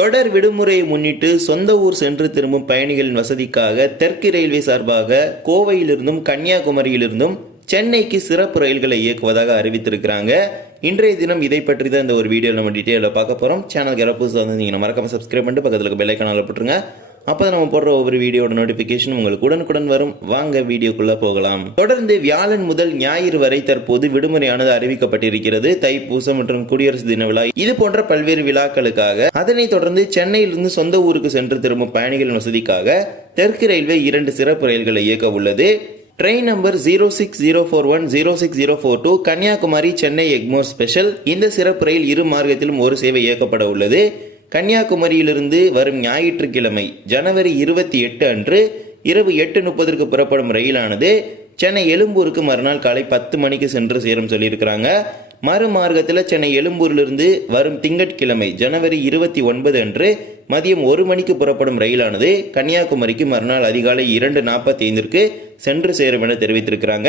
தொடர் விடுமுறையை முன்னிட்டு சொந்த ஊர் சென்று திரும்பும் பயணிகளின் வசதிக்காக தெற்கு ரயில்வே சார்பாக கோவையிலிருந்தும் கன்னியாகுமரியிலிருந்தும் சென்னைக்கு சிறப்பு ரயில்களை இயக்குவதாக அறிவித்திருக்கிறாங்க. இன்றைய தினம் இதை பற்றி தான் இந்த ஒரு வீடியோ நம்ம டீட்டெயிலில் பார்க்க போகிறோம். சேனலுக்கு யாராவது புதுசாக வந்தீங்கன்னா மறக்காம சப்ஸ்கிரைப் பண்ணிட்டு பக்கத்தில் பெல் ஐகானை போட்டுருங்க. அப்போ நம்ம போடுற ஒவ்வொரு வீடியோட நோட்டிஃபிகேஷன் உங்களுக்கு உடனுக்குடன் வரும். வாங்க வீடியோக்குள்ள போகலாம். தொடர்ந்து வியாழன் முதல் ஞாயிறு வரை தற்போது விடுமுறையானது அறிவிக்கப்பட்டிருக்கிறது. தைப்பூசம் மற்றும் குடியரசு தின விழா இது போன்ற பல்வேறு விழாக்களுக்காக. அதனைத் தொடர்ந்து சென்னையிலிருந்து சொந்த ஊருக்கு சென்று திரும்பும் பயணிகளின் வசதிக்காக தெற்கு ரயில்வே 2 சிறப்பு ரயில்களை இயக்க உள்ளது. Train number 06041 06042 Kanniyakumari Chennai Egmore special. இந்த சிறப்பு ரயில் இரு மார்க்கத்திலும் ஒரு சேவை இயக்கப்பட உள்ளது. கன்னியாகுமரியிலிருந்து வரும் ஞாயிற்றுக்கிழமை ஜனவரி 28 அன்று இரவு 8:30 புறப்படும் ரயிலானது சென்னை எழும்பூருக்கு மறுநாள் காலை 10 மணிக்கு சென்று சேரும் சொல்லியிருக்கிறாங்க. மறுமார்க்கத்தில் சென்னை எழும்பூரிலிருந்து வரும் திங்கட்கிழமை ஜனவரி 29 அன்று மதியம் 1 மணிக்கு புறப்படும் ரயிலானது கன்னியாகுமரிக்கு மறுநாள் அதிகாலை 2:45 சென்று சேரும் என தெரிவித்திருக்கிறாங்க.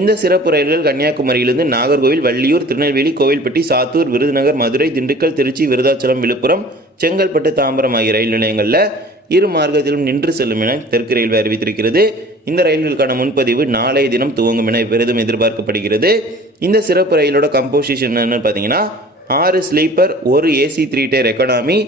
இந்த சிறப்பு ரயில்கள் கன்னியாகுமரியிலிருந்து நாகர்கோவில், வள்ளியூர், திருநெல்வேலி, கோவில்பட்டி, சாத்தூர், விருதுநகர், மதுரை, திண்டுக்கல், திருச்சி, விருதாச்சலம், விழுப்புரம், செங்கல்பட்டு, தாம்பரம் ஆகிய ரயில் நிலையங்களில் இரு மார்க்கத்திலும் நின்று செல்லும் என தெற்கு ரயில்வே அறிவித்திருக்கிறது. இந்த ரயில்களுக்கான முன்பதிவு நாளைய தினம் துவங்கும் என பெரிதும் எதிர்பார்க்கப்படுகிறது. இந்த சிறப்பு ரயிலோட கம்போசிஷன் என்னன்னு பார்த்தீங்கன்னா 6 sleeper, 1 AC 3 tier economy,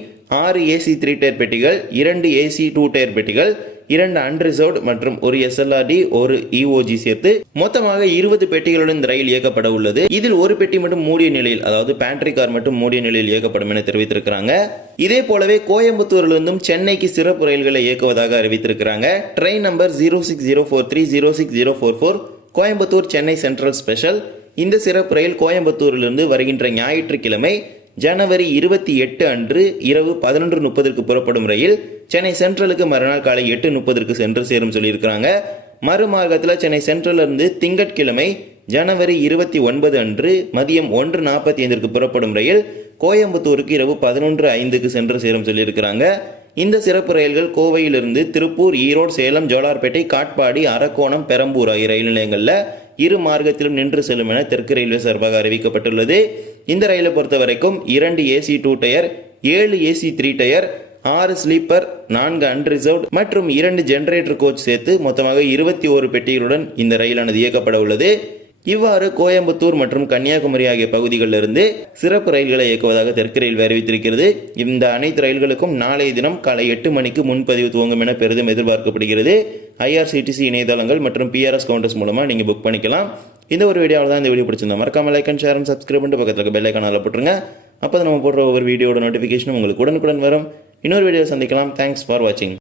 6 AC 3 tier பெட்டிகள், 2 ஏசி 2 டயர் பெட்டிகள், 2 அன்ரிசர்வ்டு மற்றும் 1 SLRD, 1 EOG சேர்த்து மொத்தமாக 20 பெட்டிகளுடன் இந்த ரயில் இயக்கப்பட உள்ளது. இதில் ஒரு பெட்டி மட்டும் மூடிய நிலையில், அதாவது பேண்ட்ரி கார் மட்டும் மூடிய நிலையில் இயக்கப்படும் என தெரிவித்திருக்கிறாங்க. இதே போலவே கோயம்புத்தூரிலிருந்தும் சென்னைக்கு சிறப்பு ரயில்களை இயக்குவதாக அறிவித்திருக்கிறாங்க. Train number 06043 06044 Coimbatore Chennai central special. இந்த சிறப்பு ரயில் கோயம்புத்தூரிலிருந்து வருகின்ற ஞாயிற்றுக்கிழமை ஜனவரி 28 அன்று இரவு 11:30 புறப்படும் ரயில் சென்னை சென்ட்ரலுக்கு மறுநாள் காலை 8:30 சென்று சேரும் சொல்லியிருக்கிறாங்க. மறுமார்க்கத்தில் சென்னை சென்ட்ரலிருந்து திங்கட்கிழமை ஜனவரி 29 அன்று மதியம் 1:45 புறப்படும் ரயில் கோயம்புத்தூருக்கு இரவு 11:05 சென்று சேரும் சொல்லியிருக்கிறாங்க. இந்த சிறப்பு ரயில்கள் கோவையிலிருந்து திருப்பூர், ஈரோடு, சேலம், ஜோலார்பேட்டை, காட்பாடி, அரக்கோணம், பெரம்பூர் ஆகிய ரயில் நிலையங்களில் இரு மார்க்கத்திலும் நின்று செல்லும் என தெற்கு ரயில்வே சார்பாக அறிவிக்கப்பட்டுள்ளது. இந்த ரயிலை பொறுத்த வரைக்கும் 2 AC 2 tier, 7 AC 3 tier, 6 sleeper, 4 unreserved மற்றும் 2 ஜெனரேட்டர் கோச் சேர்த்து மொத்தமாக 21 பெட்டிகளுடன் இந்த ரயிலானது இயக்கப்பட உள்ளது. இவ்வாறு கோயம்புத்தூர் மற்றும் கன்னியாகுமரி ஆகிய பகுதிகளில் இருந்து சிறப்பு ரயில்களை இயக்குவதாக தெற்கு ரயில்வே அறிவித்திருக்கிறது. இந்த அனைத்து ரயில்களுக்கும் நாளைய தினம் காலை 8 மணிக்கு முன்பதிவு துவங்கும் என பெரிதும் எதிர்பார்க்கப்படுகிறது. IRCTC இணையதளங்கள் மற்றும் PRS கவுண்டர்ஸ் மூலமாக நீங்கள் புக் பண்ணிக்கலாம். இந்த ஒரு வீடியோவில் தான் இந்த வீடியோ பிடிச்சிருந்தா மறக்காம like and share and subscribe பண்ணிட்டு பக்கத்தில் பெல் ஐகானில் போட்டுருங்க. அப்போ நம்ம போடுற ஒவ்வொரு வீடியோட நோட்டிஃபிகேஷன் உங்களுக்கு உடனுக்குடன் வரும். இன்னொரு வீடியோ சந்திக்கலாம். தேங்க்ஸ் ஃபார் வாட்சிங்.